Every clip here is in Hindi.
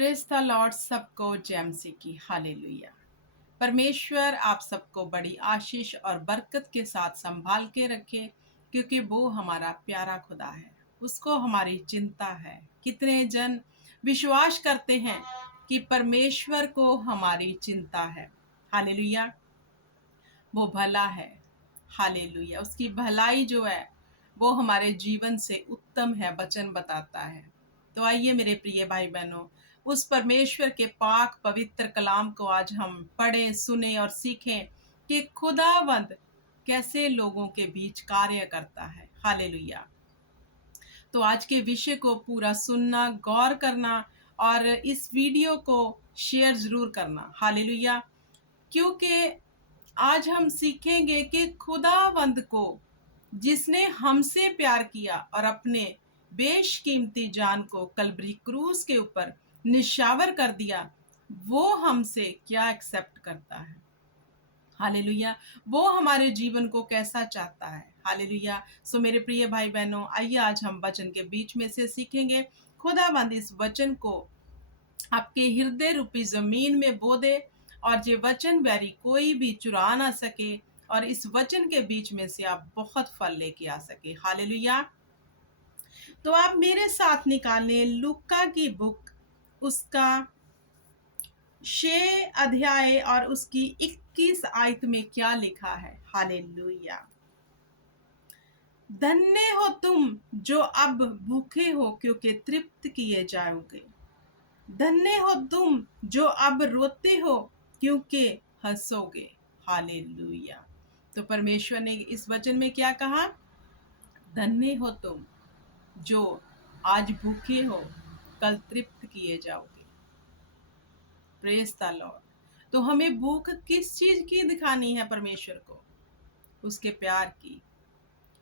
Praise the Lord. सबको जेएमसी की हालेलुया। परमेश्वर आप सबको बड़ी आशीष और बरकत के साथ संभाल के रखे, क्योंकि वो हमारा प्यारा खुदा है। उसको हमारी चिंता है। कितने जन विश्वास करते हैं कि परमेश्वर को हमारी चिंता है। हालेलुया। वो भला है। हालेलुया। उसकी भलाई जो है वो हमारे जीवन से उत्तम है, वचन बताता है। तो आइए मेरे प्रिय भाई बहनों, उस परमेश्वर के पाक पवित्र कलाम को आज हम पढ़ें, सुने और सीखें कि खुदावंद कैसे लोगों के बीच कार्य करता है। हालेलुया। तो आज के विषय को पूरा सुनना, गौर करना और इस वीडियो को शेयर जरूर करना। हालेलुया। क्योंकि आज हम सीखेंगे कि खुदावंद को जिसने हमसे प्यार किया और अपने बेशकीमती जान को कलवरी क्रूस के ऊपर निशावर कर दिया, वो हमसे क्या एक्सेप्ट करता है। हालेलुया। वो हमारे जीवन को कैसा चाहता है। हालेलुया। सो मेरे प्रिय भाई बहनों, आइए आज हम वचन के बीच में से सीखेंगे। खुदावंद इस वचन को आपके हृदय रूपी जमीन में बो दे और ये वचन बैरी कोई भी चुरा ना सके, और इस वचन के बीच में से आप बहुत फल लेके आ सके। हालेलुया। तो आप मेरे साथ निकालें लूका की बुक, उसका 6 अध्याय और उसकी 21 आयत में क्या लिखा है। हालेलुया। धन्य हो तुम जो अब भूखे हो, क्योंकि तृप्त किए जाओगे। धन्य हो तुम जो अब रोते हो, क्योंकि हंसोगे। हालेलुया। तो परमेश्वर ने इस वचन में क्या कहा? धन्य हो तुम जो आज भूखे हो, कल तृप्त किए जाओगे। Praise the Lord. तो हमें भूख किस चीज की दिखानी है परमेश्वर को? उसके प्यार की,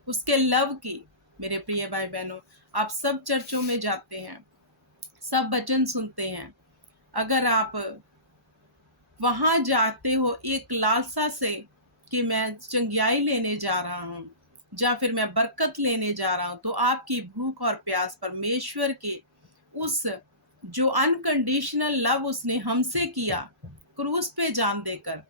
उसके लव की। मेरे प्रिय भाई बहनों, आप सब चर्चों में जाते हैं, सब वचन सुनते हैं। अगर आप वहां जाते हो एक लालसा से कि मैं चंगियाई लेने जा रहा हूँ या फिर मैं बरकत लेने जा रहा हूँ, तो आपकी भूख और प्यास परमेश्वर के उस जो अनकंडीशनल लव उसने हमसे किया क्रूस पे जान देकर,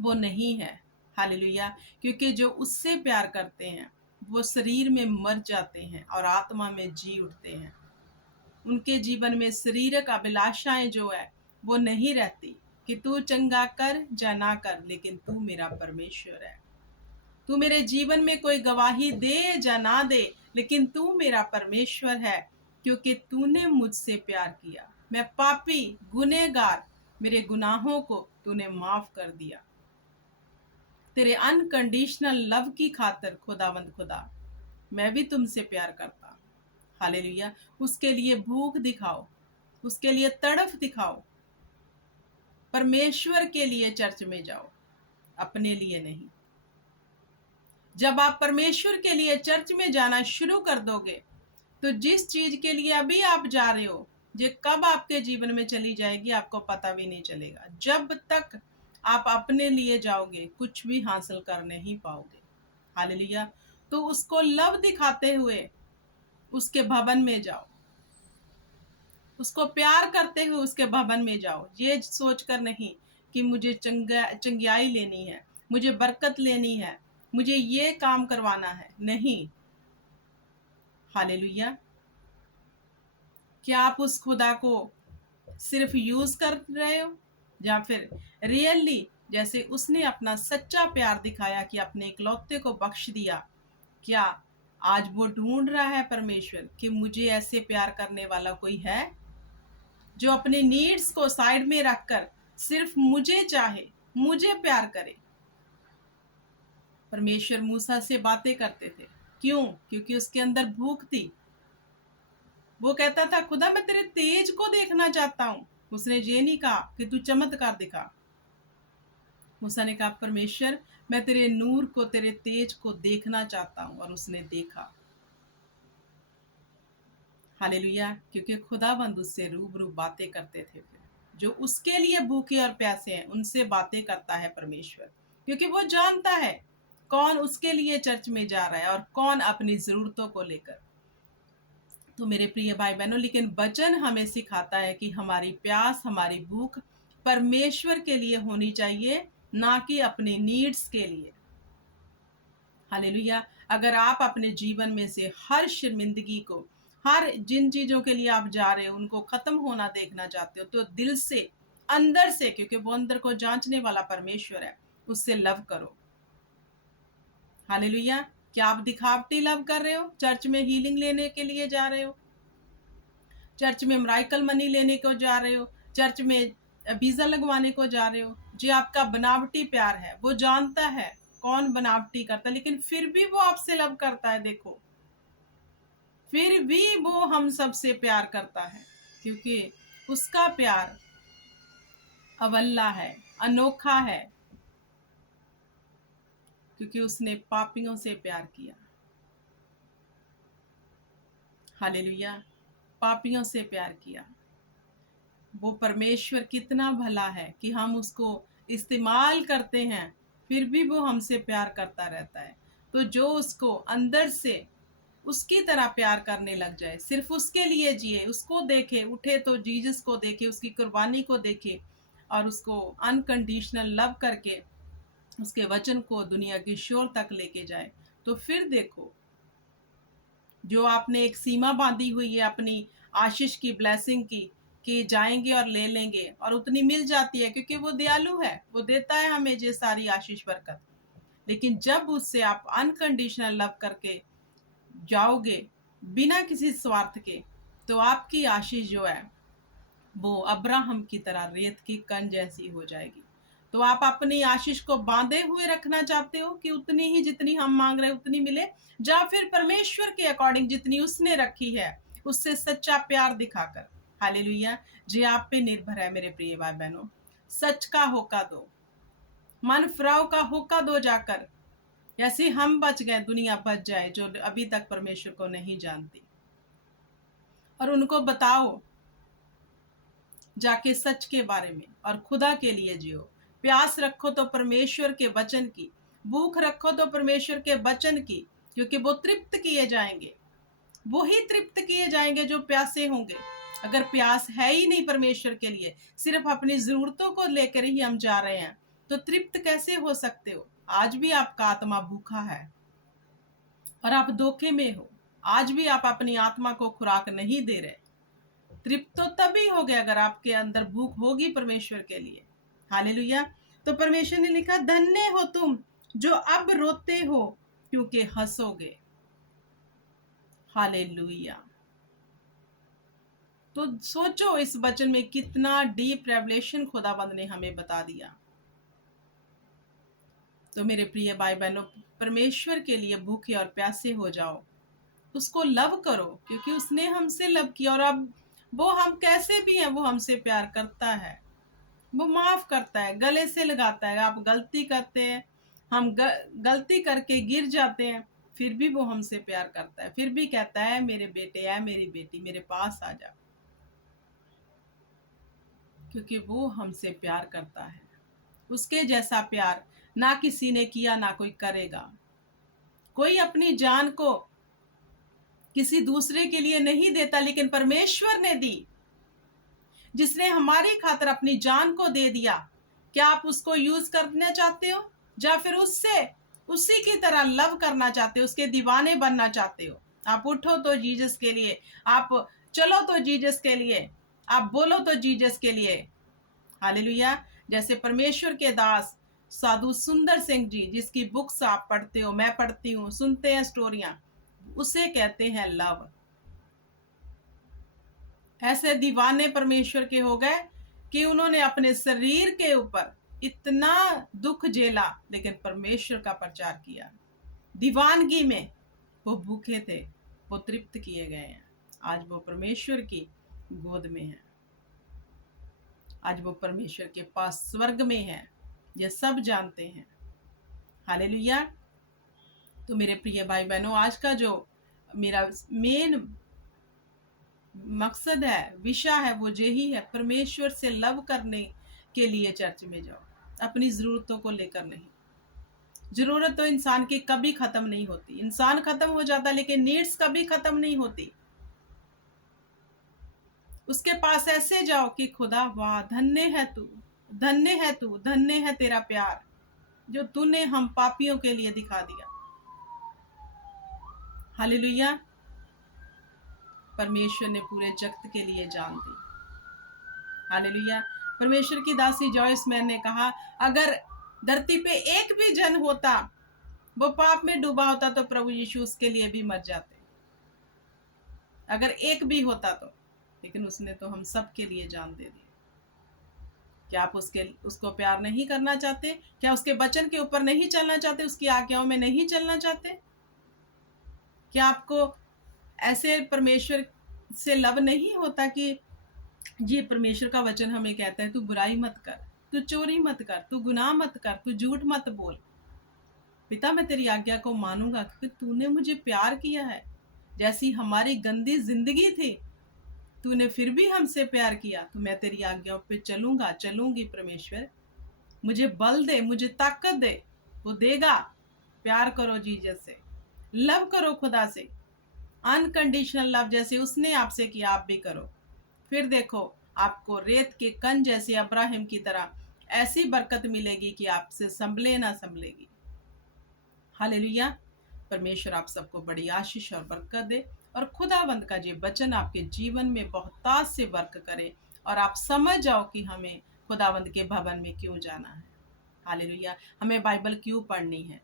वो नहीं है। हालेलुया। क्योंकि जो उससे प्यार करते हैं वो शरीर में मर जाते हैं और आत्मा में जी उठते हैं। उनके जीवन में शारीरिक अभिलाषाएं जो है वो नहीं रहती कि तू चंगा कर या ना कर, लेकिन तू मेरा परमेश्वर है। तू मेरे जीवन में कोई गवाही दे या ना दे, लेकिन तू मेरा परमेश्वर है, क्योंकि तूने मुझसे प्यार किया। मैं पापी गुनहगार, मेरे गुनाहों को तूने माफ कर दिया। तेरे अनकंडीशनल लव की खातिर खुदावंद खुदा, मैं भी तुमसे प्यार करता हूं। हालेलुया। उसके लिए भूख दिखाओ, उसके लिए तड़फ दिखाओ। परमेश्वर के लिए चर्च में जाओ, अपने लिए नहीं। जब आप परमेश्वर के लिए चर्च में जाना शुरू कर दोगे, तो जिस चीज के लिए अभी आप जा रहे हो, ये कब आपके जीवन में चली जाएगी आपको पता भी नहीं चलेगा। जब तक आप अपने लिए जाओगे कुछ भी हासिल कर नहीं पाओगे। हालेलुया। तो उसको लव दिखाते हुए उसके भवन में जाओ, उसको प्यार करते हुए उसके भवन में जाओ। ये सोचकर नहीं कि मुझे चंगियाई लेनी है, मुझे बरकत लेनी है, मुझे ये काम करवाना है। नहीं। हालेलुया। क्या आप उस खुदा को सिर्फ यूज कर रहे हो, या फिर रियली जैसे उसने अपना सच्चा प्यार दिखाया कि अपने इकलौते को बख्श दिया? क्या आज वो ढूंढ रहा है परमेश्वर कि मुझे ऐसे प्यार करने वाला कोई है जो अपने नीड्स को साइड में रखकर सिर्फ मुझे चाहे, मुझे प्यार करे? परमेश्वर मूसा से बातें करते थे। क्यों? क्योंकि उसके अंदर भूख थी। वो कहता था, खुदा मैं तेरे तेज को देखना चाहता हूं। उसने ये नहीं कहा कि तू चमत्कार दिखा। मूसा ने कहा, परमेश्वर मैं तेरे नूर को, तेरे तेज को देखना चाहता हूं। और उसने देखा। हालेलुया। क्योंकि खुदाबंद उससे रूबरू बातें करते थे। जो उसके लिए भूखे और प्यासे हैं उनसे बातें करता है परमेश्वर, क्योंकि वो जानता है कौन उसके लिए चर्च में जा रहा है और कौन अपनी जरूरतों को लेकर। तो मेरे प्रिय भाई बहनों, लेकिन वचन हमें सिखाता है कि हमारी प्यास, हमारी भूख परमेश्वर के लिए होनी चाहिए, ना कि अपने नीड्स के लिए। हालेलुया। अगर आप अपने जीवन में से हर शर्मिंदगी को, हर जिन चीजों के लिए आप जा रहे हो उनको खत्म होना देखना चाहते हो, तो दिल से, अंदर से, क्योंकि वो अंदर को जांचने वाला परमेश्वर है, उससे लव करो। हालेलुया। क्या आप दिखावटी लव कर रहे हो? चर्च में हीलिंग लेने के लिए जा रहे हो, चर्च में मिरेकल मनी लेने को जा रहे हो, चर्च में वीजा लगवाने को जा रहे हो, जो आपका बनावटी प्यार है। वो जानता है कौन बनावटी करता है, लेकिन फिर भी वो आपसे लव करता है। देखो, फिर भी वो हम सबसे प्यार करता है, क्योंकि उसका प्यार अवल्ला है, अनोखा है, क्योंकि उसने पापियों से प्यार किया। हालेलुया। पापियों से प्यार किया। वो परमेश्वर कितना भला है कि हम उसको इस्तेमाल करते हैं, फिर भी वो हमसे प्यार करता रहता है। तो जो उसको अंदर से उसकी तरह प्यार करने लग जाए, सिर्फ उसके लिए जिए, उसको देखे, उठे तो जीसस को देखे, उसकी कुर्बानी को देखे, और उसको अनकंडीशनल लव करके उसके वचन को दुनिया की शोर तक लेके जाए, तो फिर देखो, जो आपने एक सीमा बांधी हुई है अपनी आशीष की, ब्लेसिंग की, कि जाएंगे और ले लेंगे, और उतनी मिल जाती है, क्योंकि वो दयालु है, वो देता है हमें ये सारी आशीष बरकत। लेकिन जब उससे आप अनकंडीशनल लव करके जाओगे, बिना किसी स्वार्थ के, तो आपकी आशीष जो है वो अब्राहम की तरह रेत की कण जैसी हो जाएगी। तो आप अपनी आशीष को बांधे हुए रखना चाहते हो कि उतनी ही जितनी हम मांग रहे उतनी मिले, या फिर परमेश्वर के अकॉर्डिंग जितनी उसने रखी है उससे सच्चा प्यार दिखाकर। हालेलुया। जी आप पे निर्भर है मेरे प्रिय भाई बहनों। सच का होका दो, मन फिराव का होका दो जाकर, ऐसे हम बच गए, दुनिया बच जाए जो अभी तक परमेश्वर को नहीं जानती। और उनको बताओ जाके सच के बारे में, और खुदा के लिए जियो। प्यास रखो तो परमेश्वर के वचन की, भूख रखो तो परमेश्वर के वचन की, क्योंकि वो तृप्त किए जाएंगे। वो ही तृप्त किए जाएंगे जो प्यासे होंगे। अगर प्यास है ही नहीं परमेश्वर के लिए, सिर्फ अपनी जरूरतों को लेकर ही हम जा रहे हैं, तो तृप्त कैसे हो सकते हो? आज भी आपका आत्मा भूखा है और आप धोखे में हो। आज भी आप अपनी आत्मा को खुराक नहीं दे रहे। तृप्त तो तभी हो गया अगर आपके अंदर भूख होगी परमेश्वर के लिए। हालेलुया। तो परमेश्वर ने लिखा, धन्य हो तुम जो अब रोते हो, क्योंकि हंसोगे। हालेलुया। तो सोचो, इस वचन में कितना डीप रेवलेशन खुदाबंद ने हमें बता दिया। तो मेरे प्रिय भाई बहनों, परमेश्वर के लिए भूखे और प्यासे हो जाओ, उसको लव करो, क्योंकि उसने हमसे लव किया। और अब वो हम कैसे भी हैं, वो हमसे प्यार करता है, वो माफ करता है, गले से लगाता है। आप गलती करते हैं, हम गलती करके गिर जाते हैं, फिर भी वो हमसे प्यार करता है, फिर भी कहता है, मेरे बेटे है, मेरी बेटी, मेरे पास आ जा, क्योंकि वो हमसे प्यार करता है। उसके जैसा प्यार ना किसी ने किया, ना कोई करेगा। कोई अपनी जान को किसी दूसरे के लिए नहीं देता, लेकिन परमेश्वर ने दी, जिसने हमारी खातिर अपनी जान को दे दिया। क्या आप उसको यूज करना चाहते हो, या फिर उससे उसी की तरह लव करना चाहते हो, उसके दीवाने बनना चाहते हो? आप उठो तो जीसस के लिए, आप चलो तो जीसस के लिए, आप बोलो तो जीसस के लिए। हालेलुया। जैसे परमेश्वर के दास साधु सुंदर सिंह जी, जिसकी बुक्स आप पढ़ते हो, मैं पढ़ती हूँ, सुनते हैं स्टोरियां, उसे कहते हैं लव। ऐसे दीवाने परमेश्वर के हो गए कि उन्होंने अपने शरीर के ऊपर इतना दुख झेला, लेकिन परमेश्वर का प्रचार किया। दीवानगी में वो भूखे थे, वो तृप्त किए गए हैं। आज वो परमेश्वर की गोद में है, आज वो परमेश्वर के पास स्वर्ग में है, ये सब जानते हैं। हालेलुया। तो मेरे प्रिय भाई बहनों, आज का जो मेरा मेन मकसद है, विषय है, वो यही है, परमेश्वर से लव करने के लिए चर्च में जाओ, अपनी जरूरतों को लेकर नहीं। जरूरत तो इंसान की कभी खत्म नहीं होती, इंसान खत्म हो जाता, लेकिन नीड्स कभी खत्म नहीं होती। उसके पास ऐसे जाओ कि खुदा वाह, धन्य है तू, धन्य है तू, धन्य है तेरा प्यार जो तूने हम पापियों के लिए दिखा दिया। हालेलुया। परमेश्वर ने पूरे जगत के लिए जान दी। हालेलुया। परमेश्वर की दासी जॉयस मैन ने कहा, अगर धरती पे एक भी जन होता वो पाप में डूबा होता तो प्रभु यीशु उसके लिए भी मर जाते, अगर एक भी होता तो। लेकिन उसने तो हम सब के लिए जान दे दी। क्या आप उसको प्यार नहीं करना चाहते? क्या उसके वचन के ऊपर नहीं चलना चाहते? उसकी आज्ञाओं में नहीं चलना चाहते? क्या आपको ऐसे परमेश्वर से लव नहीं होता कि जी, परमेश्वर का वचन हमें कहता है तू बुराई मत कर, तू चोरी मत कर, तू गुनाह मत कर, तू झूठ मत बोल। पिता, मैं तेरी आज्ञा को मानूंगा क्योंकि तूने मुझे प्यार किया है। जैसी हमारी गंदी जिंदगी थी, तूने फिर भी हमसे प्यार किया, तो मैं तेरी आज्ञाओं पे चलूंगा, चलूंगी। परमेश्वर मुझे बल दे, मुझे ताकत दे। वो देगा। प्यार करो जीसस से, लव करो खुदा से, अनकंडीशनल लव जैसे उसने आपसे किया आप भी करो। फिर देखो, आपको रेत के कण जैसे अब्राहिम की तरह ऐसी बरकत मिलेगी कि आपसे संभले ना संभलेगी। हालेलुया। परमेश्वर आप सबको बड़ी आशीष और बरकत दे और खुदावंद का ये वचन आपके जीवन में बहुतायत से वर्क करे और आप समझ जाओ कि हमें खुदावंद के भवन में क्यों जाना है। हालेलुया। हमें बाइबल क्यों पढ़नी है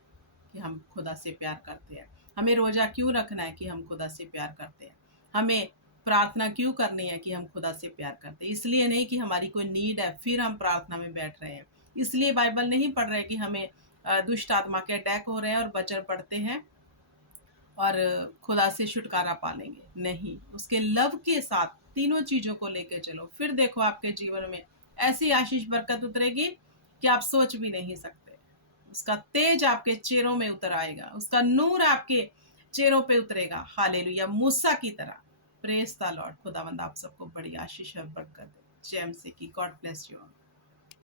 कि हम खुदा से प्यार करते हैं। हमें रोजा क्यों रखना है कि हम खुदा से प्यार करते हैं। हमें प्रार्थना क्यों करनी है कि हम खुदा से प्यार करते हैं। इसलिए नहीं कि हमारी कोई नीड है फिर हम प्रार्थना में बैठ रहे हैं। इसलिए बाइबल नहीं पढ़ रहे कि हमें दुष्ट आत्मा के अटैक हो रहे हैं और वचन पढ़ते हैं और खुदा से छुटकारा पालेंगे। नहीं, उसके लव के साथ तीनों चीजों को लेकर चलो, फिर देखो आपके जीवन में ऐसी आशीष बरकत उतरेगी कि आप सोच भी नहीं सकते। उसका तेज आपके चेहरों में उतर आएगा, उसका नूर आपके चेहरों पे उतरेगा। हालेलुया। मूसा की तरह। Praise the Lord. खुदावंद आप सबको बड़ी आशीष और बरकत दे। जय मसीह की। God bless you all.